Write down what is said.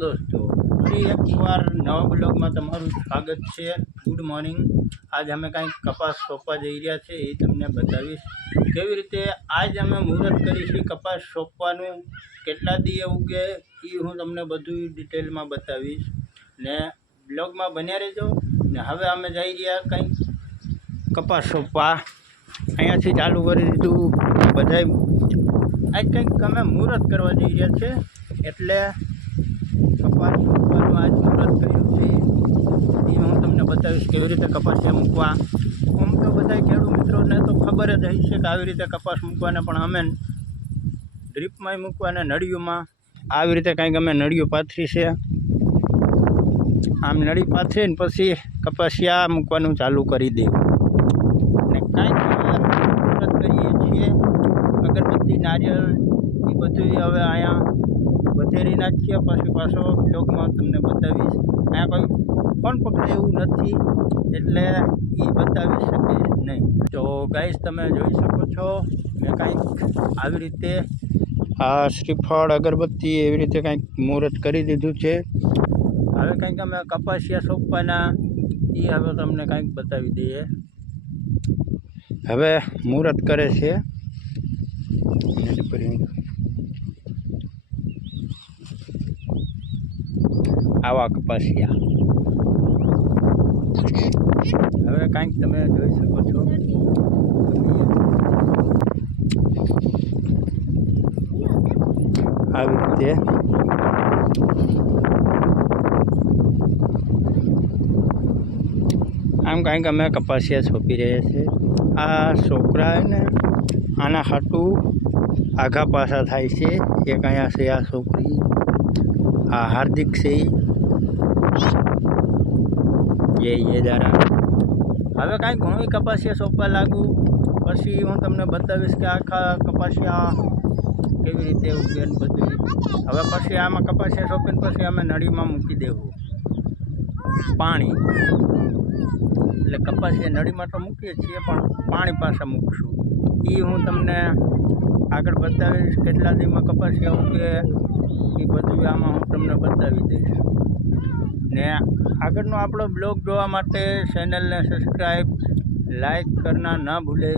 દોસ્તો, ફરી એકવાર નવા બ્લોગમાં તમારું સ્વાગત છે। Good morning. આજ અમે કાંઈક કપાસ સોંપવા જઈ રહ્યા છે, એ તમને બતાવીશ કેવી રીતે આજ અમે મુહૂર્ત કરીશું કપાસ સોંપવાનું, કેટલા દીએ ઉગે એ હું તમને બધું ડિટેલમાં બતાવીશ ને બ્લોગમાં બન્યા રહેજો ને। હવે અમે જઈ રહ્યા કંઈક કપાસ સોંપવા, અહીંયાથી ચાલુ કરી દીધું બધાય। આજ કંઈક અમે મુહૂર્ત કરવા જઈ રહ્યા છે, એટલે કપાસ મૂકવાનું આજ મુહૂર્ત કર્યું છે એ હું તમને બતાવીશ કેવી રીતે કપાસિયા મૂકવા। આમ તો બધા ખેડૂત મિત્રોને તો ખબર જ હશે કે આવી રીતે કપાસ મૂકવાને, પણ અમે ડ્રીપમાંય મૂકવાને નળીઓમાં આવી રીતે કાંઈક અમે નળીઓ પાથરી છે। આમ નળી પાથરીને પછી કપાસિયા મૂકવાનું ચાલુ કરી દેવું ને કાંઈક મુહૂર્ત કરીએ છીએ। અગરબત્તી નારિયેળ એ બધું હવે અહીંયા વધેરી નાખીએ, પછી પાછો બ્લોગમાં તમને બતાવીશ। અહીંયા કોઈ ફોન પકડે એવું નથી એટલે એ બતાવી શકીશ નહીં। તો ગાઈસ તમે જોઈ શકો છો મેં કાંઈક આવી રીતે આ શ્રીફળ અગરબત્તી એવી રીતે કાંઈક મુહૂર્ત કરી દીધું છે। હવે કંઈક અમે કપાસિયા સોંપવાના એ હવે તમને કાંઈક બતાવી દઈએ। હવે મુહૂર્ત કરે છે આવા કપાસિયા। હવે કાંઈક તમે જોઈ શકો છો આવી રીતે આમ કાંઈક અમે કપાસિયા સોંપી રહ્યા છીએ। આ છોકરાને આના હાટું આઘા પાછા થાય છે। એક અહીંયા છે આ છોકરી, આ હાર્દિક છે એ જરા। હવે કાંઈક ઘણું કપાસિયા સોંપવા લાગુ, પછી હું તમને બતાવીશ કે આખા કપાસિયા કેવી રીતે ઉગે ને બધું। હવે પછી આમાં કપાસિયા સોંપીને પછી અમે નળીમાં મૂકી દેવું પાણી, એટલે કપાસિયા નળીમાં તો મૂકીએ છીએ પણ પાણી પાછા મૂકશું એ હું તમને આગળ બતાવીશ। કેટલા દીમાં કપાસિયા ઉગે એ બધું આમાં હું તમને બતાવી દઈશ ને આગળનો આપણો બ્લોગ જોવા માટે ચેનલને સબસ્ક્રાઈબ લાઈક કરના ના ભૂલે।